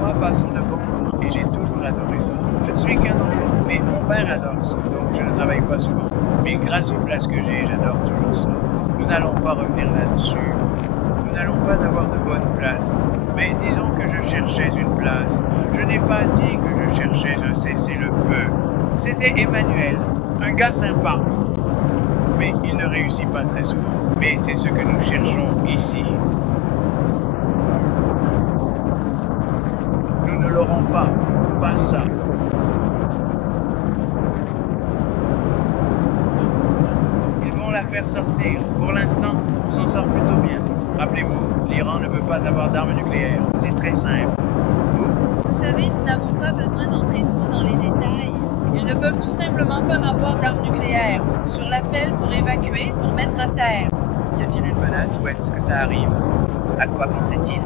moi passons de bons moments et j'ai toujours adoré ça. Je ne suis qu'un enfant, mais mon père adore ça, donc je ne travaille pas souvent. Mais grâce aux places que j'ai, j'adore toujours ça. Nous n'allons pas revenir là-dessus. Nous n'allons pas avoir de bonnes places. Mais disons que je cherchais une place. Je n'ai pas dit que je cherchais un cessez-le-feu. C'était Emmanuel, un gars sympa. Mais il ne réussit pas très souvent. Mais c'est ce que nous cherchons ici. Nous ne l'aurons pas ça. Ils vont la faire sortir. Pour l'instant, on s'en sort plutôt bien. Rappelez-vous, l'Iran ne peut pas avoir d'armes nucléaires. C'est très simple. Vous savez, nous n'avons pas besoin d'entrer trop dans les détails. Ils ne peuvent tout simplement pas avoir d'armes nucléaires. Sur l'appel pour évacuer, pour mettre à terre. Y a-t-il une menace ou est-ce que ça arrive? À quoi pensait-il?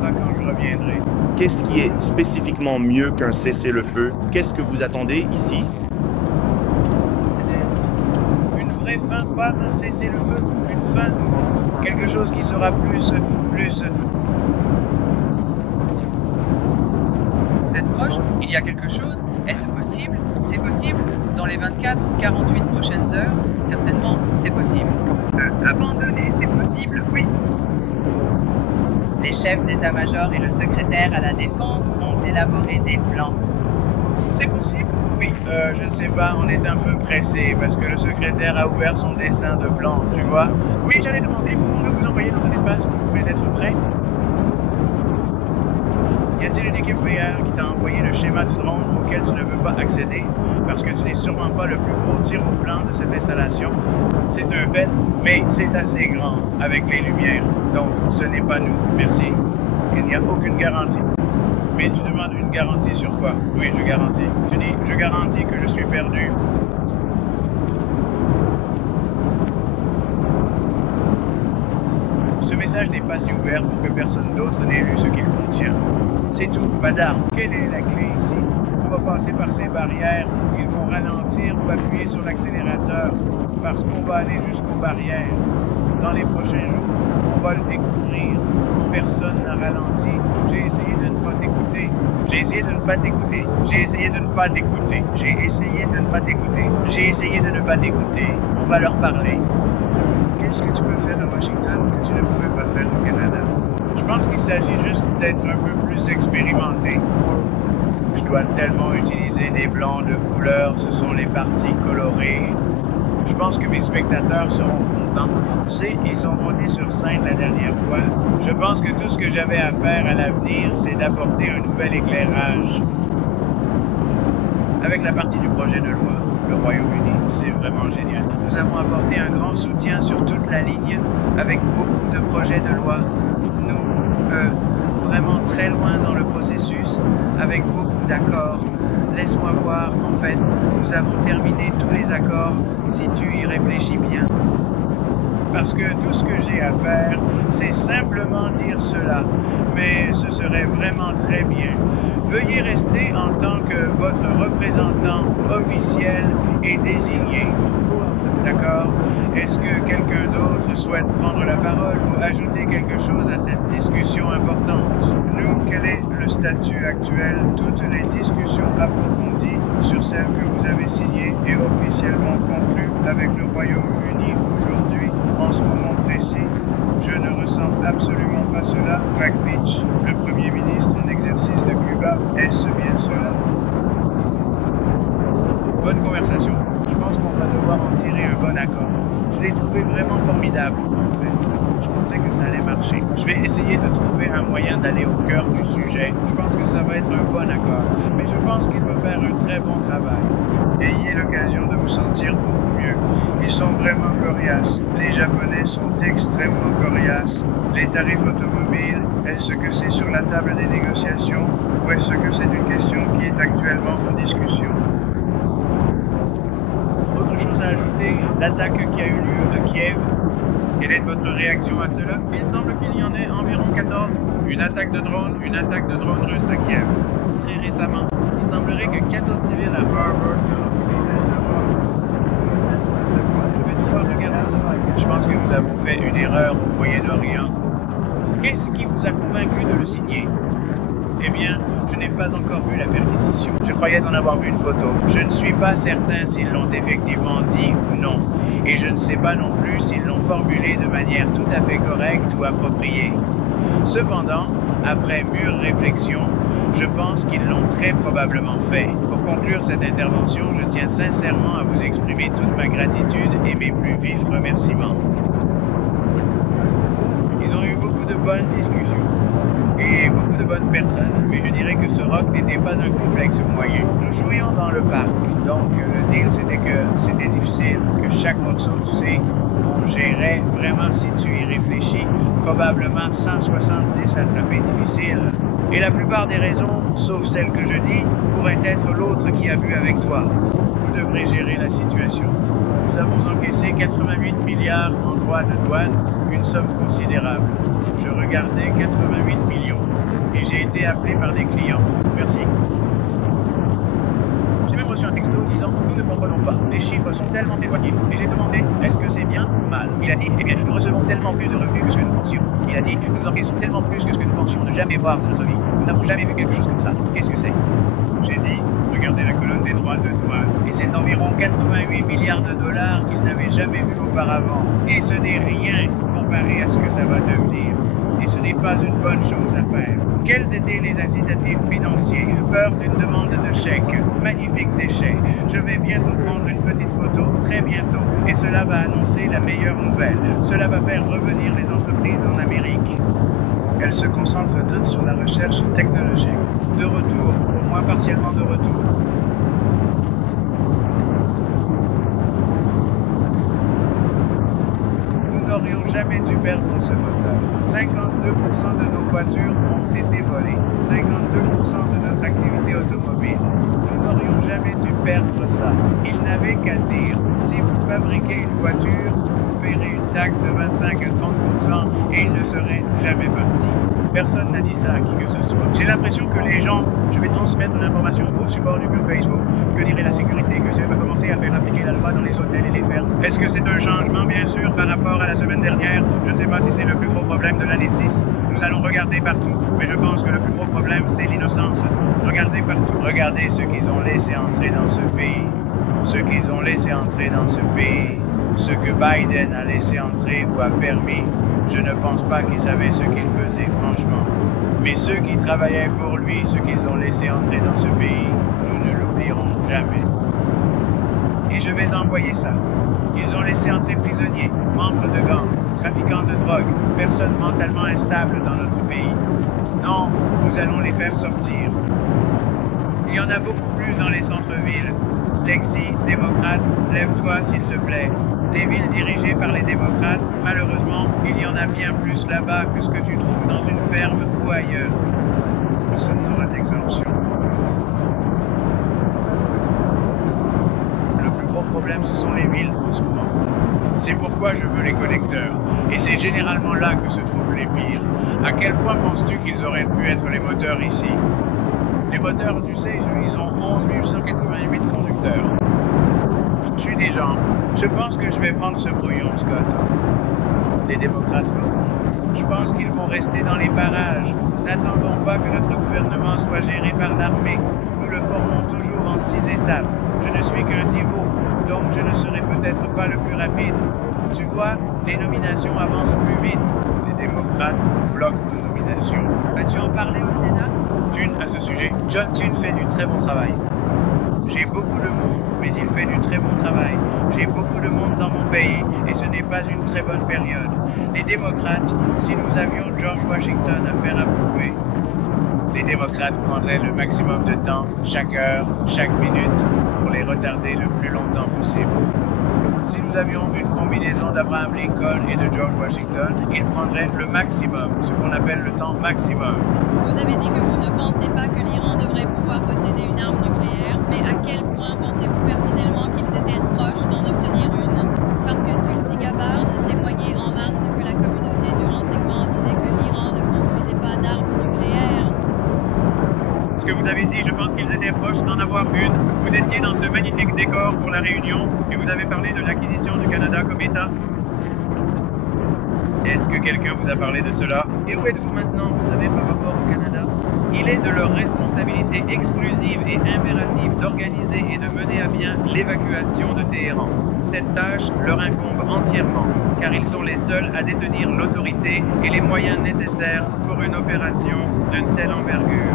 Quand je reviendrai. Qu'est-ce qui est spécifiquement mieux qu'un cessez-le-feu? Qu'est-ce que vous attendez ici? Une vraie fin, pas un cessez-le-feu. Une fin. Quelque chose qui sera plus... Vous êtes proche? Il y a quelque chose? Est-ce possible? C'est possible? Dans les 24 ou 48 prochaines heures? Certainement, c'est possible. Abandonner, c'est possible? Oui. Les chefs d'état-major et le secrétaire à la défense ont élaboré des plans. C'est possible? Oui, je ne sais pas, on est un peu pressé parce que le secrétaire a ouvert son dessin de plan, tu vois. Oui, j'allais demander, pouvons-nous vous envoyer dans un espace où vous pouvez être prêt? Y a-t-il une équipe VR qui t'a envoyé le schéma du drone auquel tu ne peux pas accéder? Parce que tu n'es sûrement pas le plus gros tir au flanc de cette installation. C'est un fait, mais c'est assez grand avec les lumières. Donc, ce n'est pas nous. Merci. Il n'y a aucune garantie. Mais tu demandes une garantie sur quoi? Oui, je garantis. Tu dis, je garantis que je suis perdu. Ce message n'est pas si ouvert pour que personne d'autre n'ait lu ce qu'il contient. C'est tout, pas d'armes. Quelle est la clé ici? On va passer par ces barrières. Ils vont ralentir ou appuyer sur l'accélérateur parce qu'on va aller jusqu'aux barrières. Dans les prochains jours, on va le découvrir. Personne n'a ralenti. J'ai essayé de ne pas t'écouter. J'ai essayé de ne pas t'écouter. J'ai essayé de ne pas t'écouter. J'ai essayé de ne pas t'écouter. J'ai essayé de ne pas t'écouter. On va leur parler. Qu'est-ce que tu peux faire à Washington que tu ne pouvais pas faire au Canada? Je pense qu'il s'agit juste d'être un peu plus expérimenté. Je dois tellement utiliser des blancs de couleur, ce sont les parties colorées. Je pense que mes spectateurs seront contents. Tu sais, ils sont montés sur scène la dernière fois. Je pense que tout ce que j'avais à faire à l'avenir, c'est d'apporter un nouvel éclairage. Avec la partie du projet de loi, le Royaume-Uni, c'est vraiment génial. Nous avons apporté un grand soutien sur toute la ligne, avec beaucoup de projets de loi. Nous, vraiment très loin dans le processus, avec beaucoup d'accords. Laisse-moi voir, en fait, nous avons terminé tous les accords, si tu y réfléchis bien. Parce que tout ce que j'ai à faire, c'est simplement dire cela. Mais ce serait vraiment très bien. Veuillez rester en tant que votre représentant officiel et désigné. D'accord? Est-ce que quelqu'un d'autre souhaite prendre la parole ou ajouter quelque chose à cette discussion importante? Nous, quel est le statut actuel? Toutes les discussions approfondies sur celles que vous avez signées et officiellement conclues avec le Royaume-Uni aujourd'hui, en ce moment précis, je ne ressens absolument pas cela. McBeach, le Premier ministre en exercice de Cuba, est-ce bien cela? Bonne conversation. Je pense qu'on va devoir en tirer un bon accord. Je l'ai trouvé vraiment formidable, en fait. Je pensais que ça allait marcher. Je vais essayer de trouver un moyen d'aller au cœur du sujet. Je pense que ça va être un bon accord. Mais je pense qu'il va faire un très bon travail. Ayez l'occasion de vous sentir beaucoup mieux. Ils sont vraiment coriaces. Les Japonais sont extrêmement coriaces. Les tarifs automobiles, est-ce que c'est sur la table des négociations ou est-ce que c'est une question qui est actuellement en discussion? Autre chose à ajouter, l'attaque qui a eu lieu à Kiev. Quelle est votre réaction à cela? Il semble qu'il y en ait environ 14. Une attaque de drone russe à Kiev. Très récemment, il semblerait que 14 civils à Harvard. Je vais devoir regarder ça. Je pense que nous avons fait une erreur au Moyen-Orient. Qu'est-ce qui vous a convaincu de le signer? Eh bien, je n'ai pas encore vu la perquisition. Je croyais en avoir vu une photo. Je ne suis pas certain s'ils l'ont effectivement dit ou non. Et je ne sais pas non plus s'ils l'ont formulé de manière tout à fait correcte ou appropriée. Cependant, après mûre réflexion, je pense qu'ils l'ont très probablement fait. Pour conclure cette intervention, je tiens sincèrement à vous exprimer toute ma gratitude et mes plus vifs remerciements. Ils ont eu beaucoup de bonnes discussions et beaucoup de bonnes personnes, mais je dirais que ce rock n'était pas un complexe moyen. Nous jouions dans le parc, donc le deal c'était que c'était difficile, que chaque morceau, tu sais, on gérait vraiment, si tu y réfléchis, probablement 170 attrapés difficiles. Et la plupart des raisons, sauf celle que je dis, pourraient être l'autre qui a bu avec toi. Vous devrez gérer la situation. Nous avons encaissé 88 milliards en droits de douane, une somme considérable. Je regardais 88 millions et j'ai été appelé par des clients. Merci. J'ai même reçu un texto disant « Nous ne comprenons pas, les chiffres sont tellement éloignés. » Et j'ai demandé « Est-ce que c'est bien ou mal ?» Il a dit « Eh bien, nous recevons tellement plus de revenus que ce que nous pensions. » Il a dit « Nous encaissons tellement plus que ce que nous pensions ne jamais voir de notre vie. Nous n'avons jamais vu quelque chose comme ça. Qu'est-ce que c'est ?» J'ai dit « Regardez la colonne des droits de douane. » Et c'est environ 88 milliards de dollars qu'il n'avait jamais vu auparavant. Et ce n'est rien comparé à ce que ça va devenir. Et ce n'est pas une bonne chose à faire. Quels étaient les incitatifs financiers? Peur d'une demande de chèque. Magnifique déchet. Je vais bientôt prendre une petite photo, très bientôt, et cela va annoncer la meilleure nouvelle. Cela va faire revenir les entreprises en Amérique. Elles se concentrent toutes sur la recherche technologique. De retour, au moins partiellement de retour. Nous n'aurions jamais dû perdre ce moteur. 52% de nos voitures ont été volées. 52% de notre activité automobile. Nous n'aurions jamais dû perdre ça. Il n'avait qu'à dire, si vous fabriquez une voiture, vous paierez une taxe de 25 à 30% et il ne serait jamais parti. Personne n'a dit ça à qui que ce soit. J'ai l'impression que les gens, je vais transmettre l'information au support du mur Facebook, que dirait la sécurité, que ça va commencer à faire appliquer la loi dans les hôtels et les fermes. Est-ce que c'est un changement, bien sûr, par rapport à la semaine dernière? Je ne sais pas si c'est le plus gros problème de l'année 6. Nous allons regarder partout, mais je pense que le plus gros problème, c'est l'innocence. Regardez partout. Regardez ceux qu'ils ont laissé entrer dans ce pays. Ceux qu'ils ont laissé entrer dans ce pays. Ceux que Biden a laissé entrer ou a permis. Je ne pense pas qu'ils savaient ce qu'ils faisaient, franchement. Mais ceux qui travaillaient pour lui, ceux qu'ils ont laissé entrer dans ce pays, nous ne l'oublierons jamais. Et je vais envoyer ça. Ils ont laissé entrer prisonniers, membres de gangs, trafiquants de drogue, personnes mentalement instables dans notre pays. Non, nous allons les faire sortir. Il y en a beaucoup plus dans les centres-villes. Lexi, démocrate, lève-toi s'il te plaît. Les villes dirigées par les démocrates, malheureusement, il y en a bien plus là-bas que ce que tu trouves dans une ferme ou ailleurs. Personne n'aura d'exemption. Le plus gros problème, ce sont les villes en ce moment. C'est pourquoi je veux les connecteurs. Et c'est généralement là que se trouvent les pires. À quel point penses-tu qu'ils auraient pu être les moteurs ici? Les moteurs, tu sais, ils ont 11 188 conducteurs. Ils tuent des gens. Je pense que je vais prendre ce brouillon, Scott. Les démocrates feront. Je pense qu'ils vont rester dans les parages. N'attendons pas que notre gouvernement soit géré par l'armée. Nous le formons toujours en 6 étapes. Je ne suis qu'un divot, donc je ne serai peut-être pas le plus rapide. Tu vois, les nominations avancent plus vite. Les démocrates bloquent nos nominations. As-tu en parlé au Sénat? Thune à ce sujet. John Thune fait du très bon travail. J'ai beaucoup de monde, mais il fait du très bon travail. J'ai beaucoup de monde dans mon pays, et ce n'est pas une très bonne période. Les démocrates, si nous avions George Washington à faire approuver, les démocrates prendraient le maximum de temps, chaque heure, chaque minute, pour les retarder le plus longtemps possible. Si nous avions une combinaison d'Abraham Lincoln et de George Washington, ils prendraient le maximum, ce qu'on appelle le temps maximum. Vous avez dit que vous ne pensez pas que l'Iran devrait pouvoir posséder une arme nucléaire, mais à quel point pensez-vous personnellement qu'ils étaient proches d'en obtenir une? Parce que Tulsi Gabbard témoignait en mars que la communauté du renseignement disait que l'Iran ne construisait pas d'armes nucléaires. Ce que vous avez dit, je pense qu'ils étaient proches d'en avoir une. Vous étiez dans ce magnifique décor pour la réunion et vous avez parlé de l'acquisition du Canada comme État. Est-ce que quelqu'un vous a parlé de cela? Et où êtes-vous maintenant, vous savez, par rapport au Canada? Il est de leur responsabilité exclusive et impérative d'organiser et de mener à bien l'évacuation de Téhéran. Cette tâche leur incombe entièrement, car ils sont les seuls à détenir l'autorité et les moyens nécessaires pour une opération d'une telle envergure.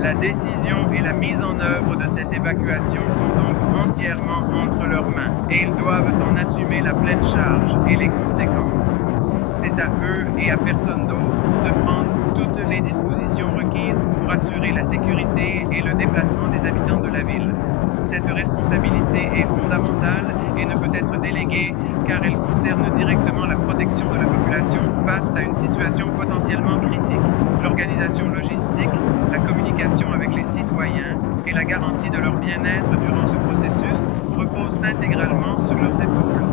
La décision et la mise en œuvre de cette évacuation sont donc entièrement entre leurs mains et ils doivent en assumer la pleine charge et les conséquences. C'est à eux et à personne d'autre de prendre toutes les dispositions requises pour assurer la sécurité et le déplacement des habitants de la ville. Cette responsabilité est fondamentale et ne peut être déléguée car elle concerne directement la protection de la population face à une situation potentiellement critique. L'organisation logistique, la communication avec les citoyens et la garantie de leur bien-être durant ce processus reposent intégralement sur leurs épaules.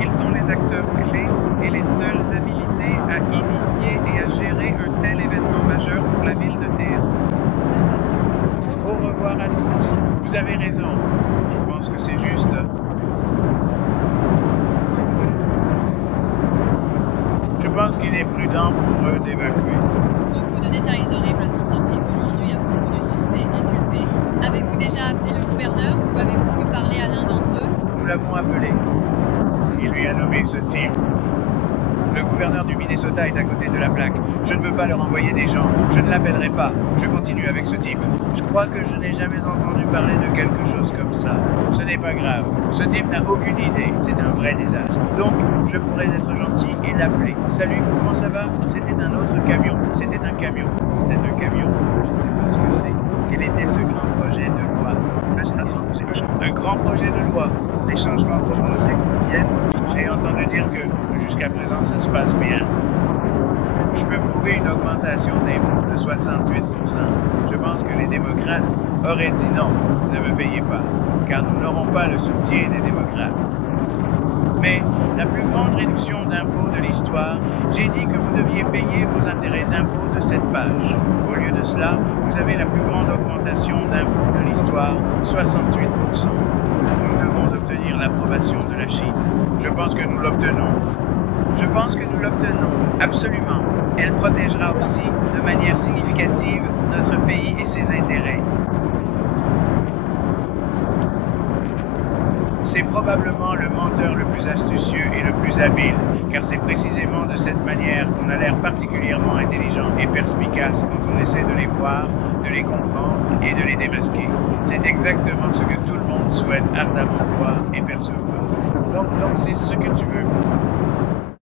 Ils sont les acteurs clés et les seuls habilités à initier et à gérer un tel événement majeur pour la ville de Téhéran. Au revoir à tous. Vous avez raison. Je pense que c'est juste. Je pense qu'il est prudent pour eux d'évacuer. Beaucoup de détails horribles sont sortis aujourd'hui à propos du suspect inculpé. Avez-vous déjà appelé le gouverneur ou avez-vous pu parler à l'un d'entre eux? Nous l'avons appelé. Il lui a nommé ce type. Le gouverneur du Minnesota est à côté de la plaque. Je ne veux pas leur envoyer des gens. Je ne l'appellerai pas. Je continue avec ce type. Je crois que je n'ai jamais entendu parler de quelque chose comme ça. Ce n'est pas grave. Ce type n'a aucune idée. C'est un vrai désastre. Donc, je pourrais être gentil et l'appeler. Salut, comment ça va? C'était un autre camion. C'était un camion. C'était un camion. Je ne sais pas ce que c'est. Quel était ce grand projet de loi? Un grand projet de loi. Les changements proposés conviennent. J'ai entendu dire que jusqu'à présent ça se passe bien. Je peux prouver une augmentation d'impôts de 68%. Je pense que les démocrates auraient dit non, ne me payez pas, car nous n'aurons pas le soutien des démocrates. Mais la plus grande réduction d'impôts de l'histoire, j'ai dit que vous deviez payer vos intérêts d'impôts de cette page. Au lieu de cela, vous avez la plus grande augmentation d'impôts de l'histoire, 68%. Nous devons obtenir l'approbation de la Chine. Je pense que nous l'obtenons. Je pense que nous l'obtenons, absolument. Elle protégera aussi, de manière significative, notre pays et ses intérêts. C'est probablement le menteur le plus astucieux et le plus habile, car c'est précisément de cette manière qu'on a l'air particulièrement intelligent et perspicace quand on essaie de les voir, de les comprendre et de les démasquer. C'est exactement ce que tout le monde souhaite ardemment voir et percevoir. Donc c'est ce que tu veux.